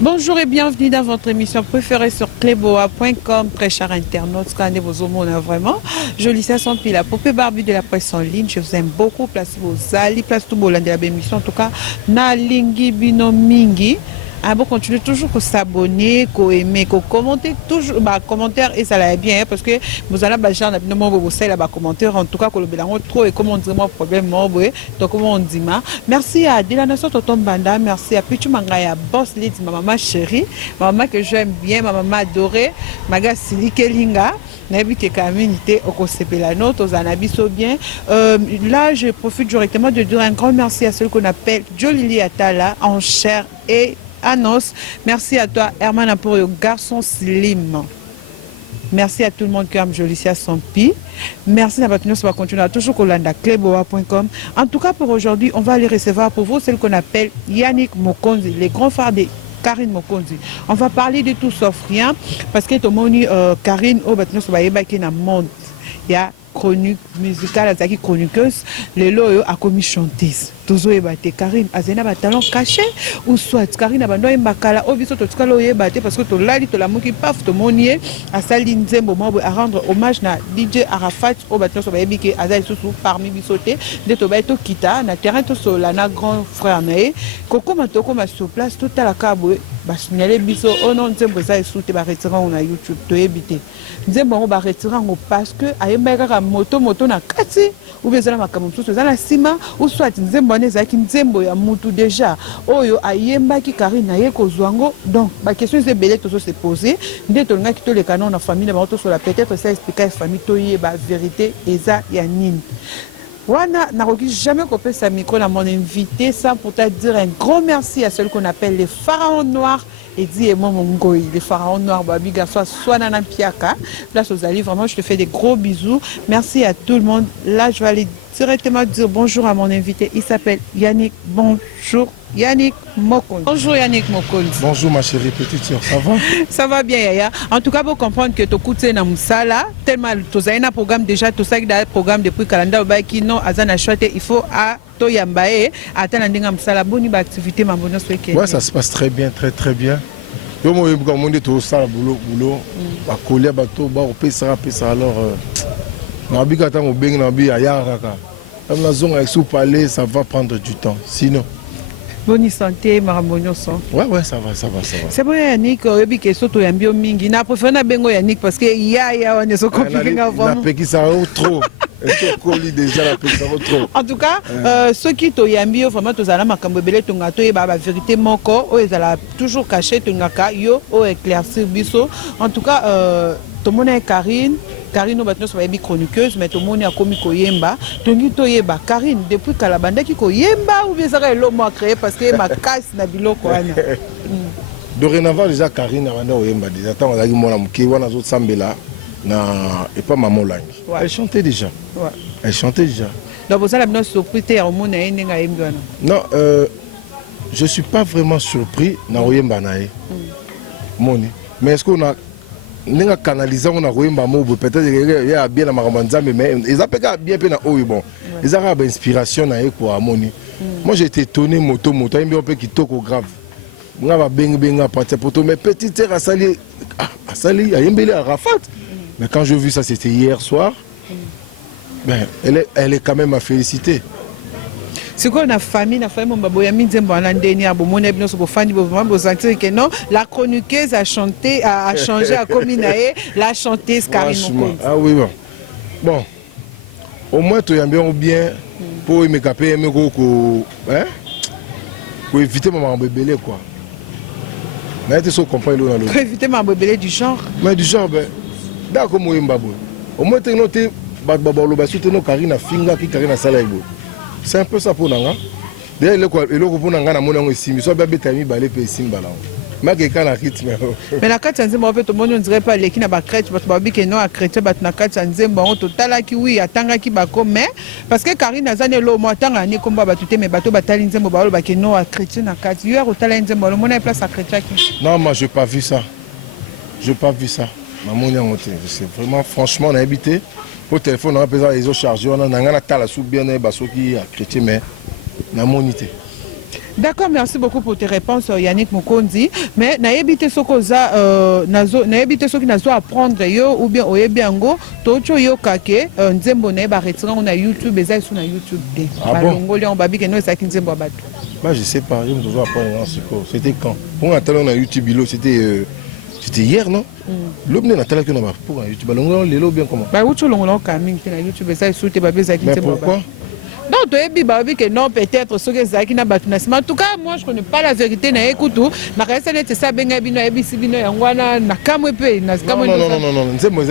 Bonjour et bienvenue dans votre émission préférée sur cleboa.com. Très chers internautes, scannez vos hommes vraiment. Jolicia Sampi, la poupée Barbie de la presse en ligne. Je vous aime beaucoup. Place vos ali, place tout beau de la émission. En tout cas, na lingi bino mingi. Ah bon, continuez toujours à s'abonner, à aimer, à commenter, toujours, bah, commentaire, et ça l'a bien, parce que vous allez bah, genre, commentaire, en tout cas, que le bilan trop, et comment on dit, moi, problème, donc, comment on dit, merci à Delanation Toton Banda, merci à Pichu Mangaya, Boss Lid, ma maman chérie, ma maman que j'aime bien, ma maman adorée, ma gars Sili Kelinga, Nabi Kekamité, Okosepela Note, aux Anabiso bien. Là, je profite directement de dire un grand merci à celui qu'on appelle Jolili Atala, en chair et Anos, merci à toi Herman pour le garçon slim. Merci à tout le monde qui aime Jolicia Sampi. Merci à Batunos, ça va continuer à toujours Colanda cleboa.com. En tout cas pour aujourd'hui, on va aller recevoir pour vous celle qu'on appelle Yannick Mokonzi, les grands frères de Karine Mokonzi. On va parler de tout sauf rien parce que tout le monde Karine au Batunos va y aller dans le monde. Il y a chronique musicale, il y a chroniqueuse, les loyaux a commis chanteuse. Toujours ébatté Karine, Azena ba talent caché ou soit Karine abando mbakala obiso to tukalo ébatté parce que to lali to la moki paf to monier à Saline Zembo mo à rendre hommage na DJ Arafat au bâtiment so ba yebiki azali susu parmi bisoté de to ba to kita na terrain to so la na grand frère nae koko matoko ma sur place tout à la cabo ba signaler biso oh non Zembo ça souté ba restaurant na YouTube to ebité Zembo ba restaurant parce que ayemba ka moto na kati ou bien za makambo so za la sima ou soit Zembo nezaki nzembo ya mutu déjà oyo ayemba ki Karine ye kozwango donc ba question c'est belé to se poser nde to nga ki to le canon na famille ba to so la peut-être ça expliquer à famille to ye ba vérité eza ya nini wana naroki jamais coupé sa micro na mon invité sans pourtant dire un gros merci à celui qu'on appelle les pharaons noirs et dit et moi mon goy les pharaons noirs babi garçon soit nana piaka place aux alliés vraiment je te fais des gros bisous merci à tout le monde là je vais aller directement dire bonjour à mon invité. Il s'appelle Yannick. Bonjour Yannick Mokonzi. Bonjour Yannick Mokonzi. Bonjour ma chérie petite sœur, ça va? Ça va bien Yaya. En tout cas, pour comprendre que tu écoutes dans Moussala, tellement tu as un programme déjà, tu sais que dans le programme depuis calendrier qui non azana choité, il faut à Toyambaye attendre ndinga Moussala bonne activité ma bonne soirée. Ouais, ça se passe très bien, très bien. Yo mo yebika monde to sala boulot ba coller bateau ba opesa alors na bika tango bengi na bi aya kaka. Comme la zone avec sous palais, ça va prendre du temps. Sinon. Bonne santé, Marambono son. Ouais, ça va. C'est bon Yannick, oyebi ke soto ya mbio mingi. Na préfère na bengo Yannick parce que ya on est so compliqué vraiment. La peki ça trop. Déjà la peki ça trop. En tout cas, ceux qui to yambio vraiment to zala makambo belé to ngato e ba vérité moko o ezala toujours caché to ngaka yo o éclaircir biso. En tout cas, tout le monde est Karine Obatno soit une chroniqueuse, mais tout le monde a commis Koyemba. Tongi Toyeba, Karine, depuis Kalabanda qui Koyemba ou bien ça a l'homme a créé parce que ma casse n'a bilo quoi. Dorénavant déjà Karine a Oyemba déjà tant on a dit mon amour qui voit dans autres sambela na et pas maman langue. Elle chantait déjà. Ouais. Elle chantait déjà. Donc vous allez me surpris au monde à non, je suis pas vraiment surpris na Oyemba nae. Moni, mais est-ce qu'on a nenga canaliser on a royemba mobo peut-être il y a bien la marambanzambe mais ils appellent bien na oyo bon ils ont une inspiration na eko amoni moi j'étais étonné moto il un peu qui toko grave nga ba benga partir poto mais petite sœur asali ayembele Arafat mais quand j'ai vu ça c'était hier soir ben elle est quand même à féliciter. C'est quoi la famille, mon babo ya minzembo alandeni abo mona bino so bofandi bo vraiment bo sentir que non la chroniqueuse a chanté a changé a comminaé la chanteuse Karine Mokonzi. Ah oui bon. Au moins tu yambien bien pour me caper me ko hein pour éviter maman bébélé quoi. Mais tu so comprendre là. Pour éviter maman bébélé du genre. Mais du genre ben d'accord moi mbabo. Au moins tu noté baba lo ba soutenir Karine finga ki Karine sala ibo. C'est un peu ça pour Nanga. D'ailleurs, il est pour Nanga na mona ngisi, soit bébé tami balé pe simbala. Mais que na rythme. Mais la carte nzembo en fait tout le monde ne dirait pas les qui na ba crête parce que babi que non a crête bat na carte nzembo on total ki oui atanga ki ba ko mais parce que Karine azane lo mo atanga ni komba batute mais bato batali nzembo ba ba que non a crête na carte hier au tala nzembo le mona place à crête qui. Non, moi j'ai pas vu ça. J'ai pas vu ça. Maman a monté, c'est vraiment franchement on a habité. Au téléphone, on a besoin des eaux chargées, on a un tala sous bien et basso qui a chrétien mais na monité. D'accord, merci beaucoup pour tes réponses, Yannick Mukondi. Mais naebite sokoza naebite soki nazo apprendre yo ou bien oyebiango tocho yo kake nzembo na ba retira on a YouTube eza sur na YouTube de. Balongoli on babi que no ça qui nzembo abatu. Bah je sais pas, je me dois apprendre en siko. C'était quand? Pour un talent na YouTube c'était hier non? L'obné na talent que na pour YouTube balongoli lelo bien comment? Bah ucho longolo kaming na YouTube eza sur te babi za qui nzembo. Mais pourquoi? Non, tu es dit que non, peut-être ce que ça qui n'a pas. En tout cas, moi je connais pas la vérité. Na écoute, ma reste c'est ça benga bino ebisi bino yangwana na kamwe pe na kamwe. Non, c'est moi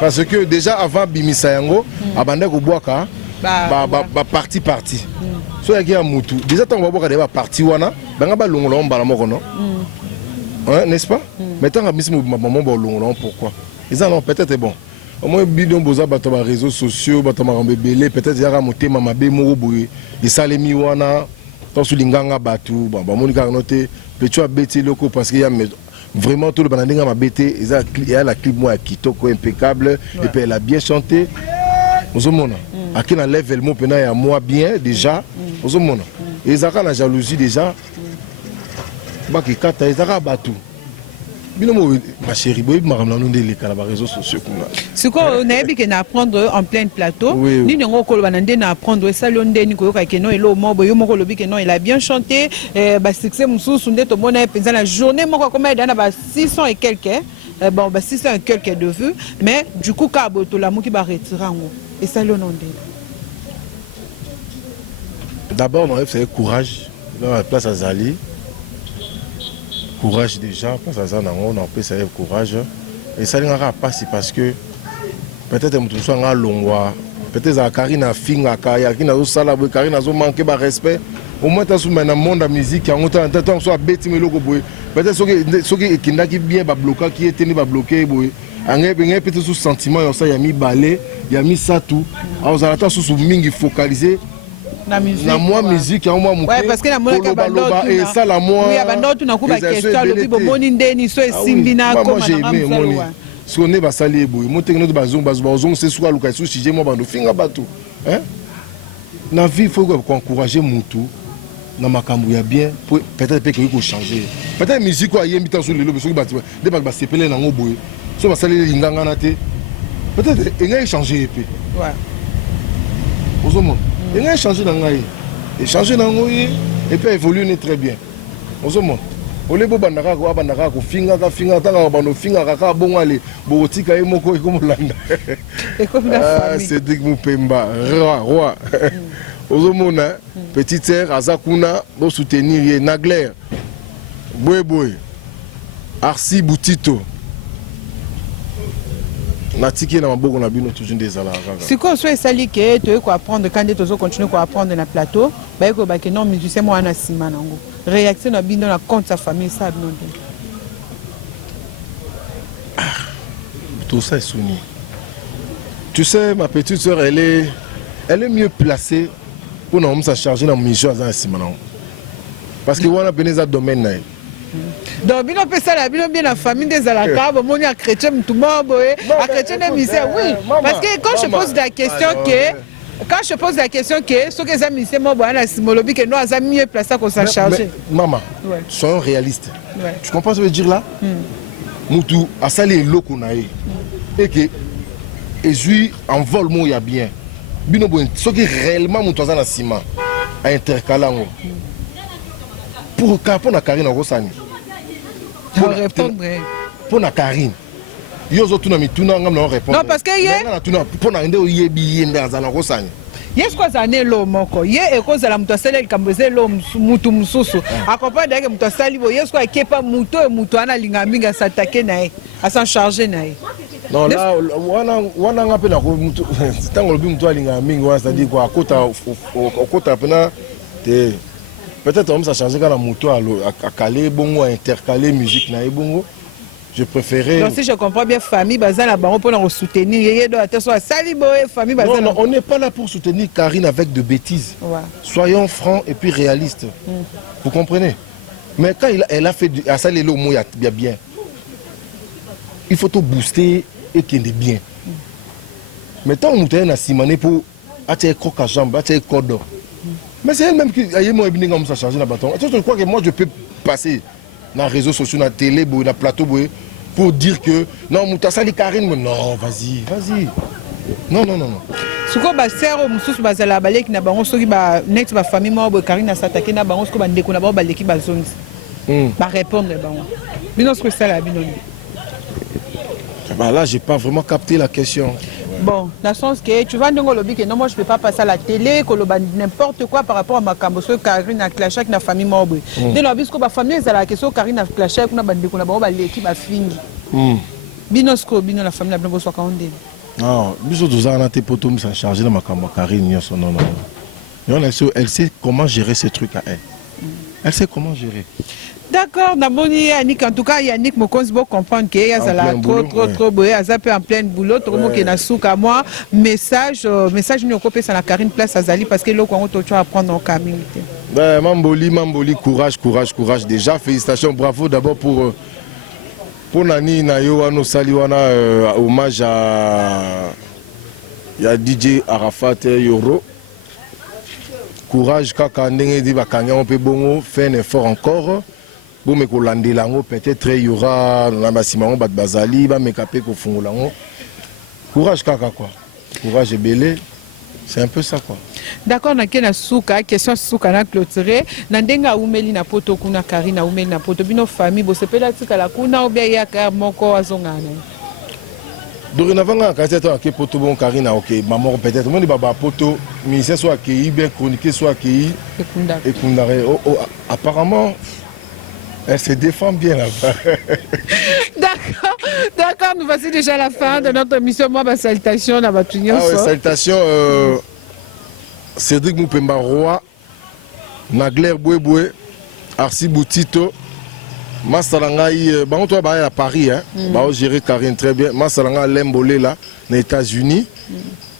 parce que déjà avant bimisa yango abanda ko boaka ba parti. So yaki ya mutu. Déjà tant boaka de ba parti wana, banga ba longolo mbala moko non. Hein, n'est-ce pas? Mais tant bimisa maman ba longolo pourquoi? Ils en ont peut-être bon. Au moins bidon boza bato ba réseaux sociaux bato marambe belé peut-être yaka motema mabe moko boye esalemi wana to sulinganga bato ba monika noté petu abeti loko parce qu'il y a vraiment tout le banandinga mabete il y a la clip moi kitoko impeccable et puis elle a bien chanté ozomona akina level mo pena ya moi bien déjà ozomona et zaka la jalousie déjà ba ki kata ezaka bato. Ma chérie, je vais les réseaux sociaux. Ce qu'on a dit qu'on apprendre en plein plateau, ni ne pas apprendre ça l'ondé ni quoi que non et l'eau mort, il a bien chanté, succès moussou sondé tout le monde a la journée moi comme il y a 600 et quelques bon 600 et quelques de vues mais du coup kaboto la qui va retirer et ça l'ondé. D'abord on a fait courage dans la place à Zali. Courage déjà, parce que ça on a ça courage et ça n'ira pas parce que peut-être que soit un longwa peut-être que Karina finga kaya qui n'a pas sala Karina a manqué de respect au moins tu as un monde de musique en temps temps soit bête mais logo boy peut-être ce qui n'a qui bien ba bloquer qui était ni ba bloquer boy angé peut-être sous sentiment ça y a mis balai il y a mis ça tout alors ça attend sous mingi focaliser na moi musique en moi ouais parce que la musique et ça la moi oui abandon tu na kuba question le bibo moni ndeni so esimbina comme na si on est ba sali boy mo tekno bazong c'est soit luka sous sujet moi bando finga bato hein na vie faut encourager mutu na makambu ya bien peut-être que changer peut-être musique quoi yembi tant sur le lobe so ba de ba sepele na ngoboy so ba sali linganga na te peut-être il a changer pe ouais ozomo il a changé dans l'angaï. Et changé dans l'angaï et puis évoluer très bien. On se montre. On les beaux bandaka ko bandaka ko finga tanga bando finga kaka bon aller botika e moko e comme landa. Et comme la famille. C'est Dick Mupemba roi. Ozomona petite sœur Azakuna bo soutenir Nagler. Boy. Arsi Boutito. Natiki na maboko na bino toujours des ala. Si quoi soit sali que tu veux apprendre quand tu veux continuer à apprendre na plateau, ba ko ba que non musicien moi na sima nango. Réaction na bino na compte sa famille ça non. Tout ça est soumis. Tu sais ma petite sœur elle est mieux placée pour nous se charger dans mission à sima nango. Parce que wana beneza domaine na. Donc, bien la famille des Alaka, bon, il y a chrétien, tout le monde, a chrétien de misère, oui. Parce que quand je pose la question que, ce que les amis, c'est moi, que nous avons mieux placé qu'on s'en charge. Maman, soyons réalistes. Tu comprends ce que je veux dire là? Moutou, à saler l'eau et que, et en vol, il y a bien. Ce qui est réellement Moutou à ciment, à intercaler. Pour la Karine Rossani. Pour la Karine. Non, parce que yes quoi ça n'est l'homme moko ye e cause la muto sele kamboze l'homme mutu mususu accompagne d'ailleurs muto sali bo yes quoi kepa muto e muto ana linga minga s'attaquer nae à s'en charger nae. Non là wana ngape na muto tango lobi muto alinga minga wana c'est-à-dire quoi kota pena te peut-être on s'est chargé quand la moto à caler bongo à intercaler musique nae bongo. Je préférais. Donc si je comprends bien, famille Bazana Baron pour nous soutenir. Famille Bazana. Non, on n'est pas là pour soutenir Karine avec de bêtises. Ouais. Soyons francs et puis réalistes. Vous comprenez? Mais quand elle a fait à ça les lots, il y a bien. Il faut tout booster et qu'il est bien. Mais tant que nous sommes à Simane pour attirer coq à jambe, attirer code. Mais c'est elle-même qui a eu mon ébining comme ça chargé dans le bâton. Tu crois que moi je peux passer dans les réseaux sociaux, dans la télé, dans le plateau, pour dire que non, Moutassali Karine, non, vas-y. Non. Ce que ba sero mususu bazala baleki na bango soki ba net ba famille mo bo Karine a s'attaquer na bango ko ba ndeko na ba baleki ba zongi. Ba répondre bango. Bino ce que ça la bino. Bah là, j'ai pas vraiment capté la question. Bon, dans le sens que tu vas dire que non, moi je ne peux pas passer à la télé, que n'importe quoi par rapport à ma cambo, que Karine a clashé avec la famille morbe. Dès lors, puisque ma famille est à la question, Karine a clashé avec l'équipe a fini. Binosco, bino la famille a bien besoin de non, bisous tous en été pour tout ça chargé dans ma cambo Karine, non. Elle sait comment gérer ces trucs à elle. Elle sait comment gérer. D'accord, d'abord Yannick, en tout cas Yannick Mokonzi bon comprendre qu'il y a trop beau, il en plein boulot, tout le monde qui est souka moi message nous copier ça la Karine place Azali parce que là quand on tu apprendre en Camille. Ben Mamboli courage déjà félicitations bravo d'abord pour Nani Nayo Wano Saliwana hommage à DJ Arafat Yoro. Courage kaka ndenge di bakanya on peut bongo faire un effort encore. Bon mais lango peut-être il y aura na basimango bat bazali ba mekapé ko fungolango. Courage kaka quoi. Courage et belé. C'est un peu ça quoi. D'accord, na kena souka question souka na clôturer na ndenga umeli na poto kuna Karine na umeli na poto bino famille bo sepela tika la kuna ou bien ya kar moko azongana. Dorénavant quand c'est toi qui poto bon Karine OK maman peut-être mon baba poto ministère soit accueilli bien chroniqué soit accueilli et Kundare apparemment elle se défend bien là-bas. D'accord, nous voici déjà à la fin de notre émission. Moi, ma salutation à Batunion. Ah ouais, salutation Cédric Moupemba Roi, Nagler Bouéboué, Arsi Boutito, Massalangaï, bon toi à Paris, hein, bah gérer Karine très bien. Massalanga Lembolé là, aux États-Unis.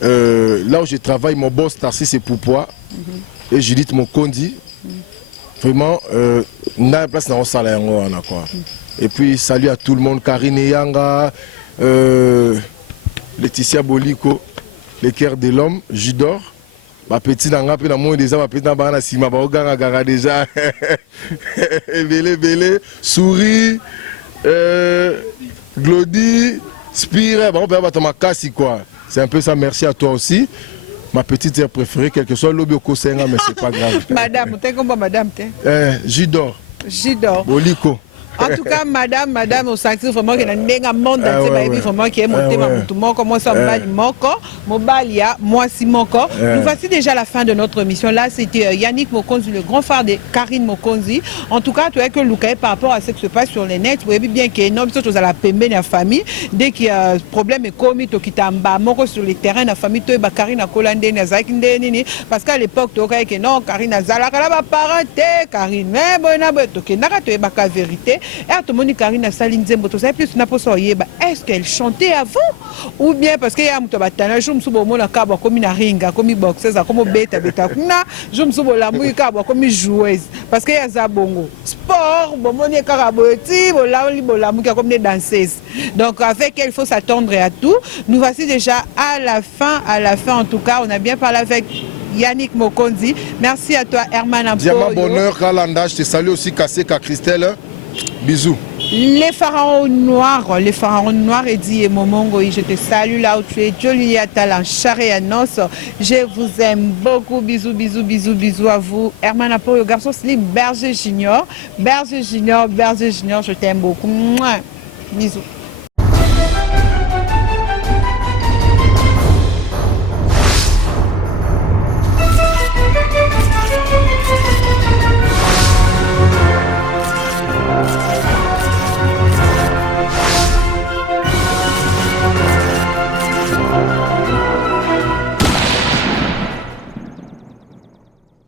Là où je travaille, mon boss Tarsis c'est Poupois et Judith Mokondi. Vraiment, na place dans salaire quoi. Et puis salut à tout le monde, Karine Yanga, Laetitia Boliko, les cœurs de l'homme, Judor, ma petite nanga pe na moi déjà ma petite nanga na sima ba oganga gaga déjà. Belé, souris, Glody, Spire, bon on peut ma casse quoi. C'est un peu ça, merci à toi aussi. Ma petite sœur préférée, quel que soit l'objet au Kosenga, mais c'est pas grave. Madame, t'es comment madame t'es? Jidor. Boliko. En tout cas, madame, on s'active vraiment qu'il y a un monde dans vraiment qui est monté comment ça Mobalia, moi si Moko. Nous voici déjà à la fin de notre émission. Là, c'était Yannick Mokonzi, le grand phare de Karine Mokonzi. En tout cas, tu vois que Lukaï par rapport à ce qui se passe sur les nets, vous voyez bien qu'il y a énorme chose à la pembe de la famille. Dès qu'il y a un problème commis, tu as un moko sur les terrains de la famille, tu as Karine à Kolande, parce qu'à l'époque, tu as dit non, Karine a Zalakala, parenté, Karine, mais bon, tu as la vérité. Et tout le monde Karine Salinzembo tout ça plus n'a pas est-ce qu'elle chantait avant ou bien parce que y a mutobatana je me suis bon na kaba comme na ringa comme boxeuse comme beta kuna je me suis bon la musique comme joueuse parce que y a za bongo sport bon mon karaboti la musique comme des danseuses donc avec elle il faut s'attendre à tout. Nous voici déjà à la fin en tout cas on a bien parlé avec Yannick Mokonzi. Merci à toi Herman Ampo. Diamant bonheur Kalanda, je te salue aussi Kassé Christelle. Bisous. Les pharaons noirs et dit Momongo, je te salue là où tu es. Jolia Talan, Charéanos, je vous aime beaucoup. Bisous à vous. Herman Apo, le garçon Slim, Berger Junior, je t'aime beaucoup. Mouah. Bisous.